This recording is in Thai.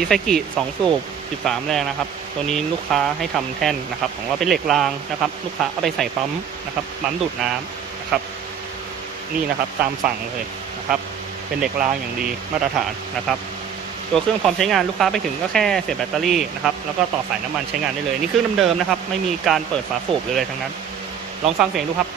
อิซากิสองสูบ13 แรงนะครับ ตัวนี้ลูกค้าให้ทำแท่นนะครับ ของเราเป็นเหล็กรางนะครับ ลูกค้าเอาไปใส่ปั๊มนะครับปั๊มดูดน้ำนะครับ นี่นะครับตามสั่งเลยนะครับ เป็นเหล็กรางอย่างดีมาตรฐานนะครับ ตัวเครื่องพร้อมใช้งานลูกค้าไปถึงก็แค่เสียบแบตเตอรี่นะครับแล้วก็ต่อสายน้ำมันใช้งานได้เลย นี่เครื่องเดิมๆนะครับ ไม่มีการเปิดฝาสูบเลยทั้งนั้น ลองฟังเสียงดูครับ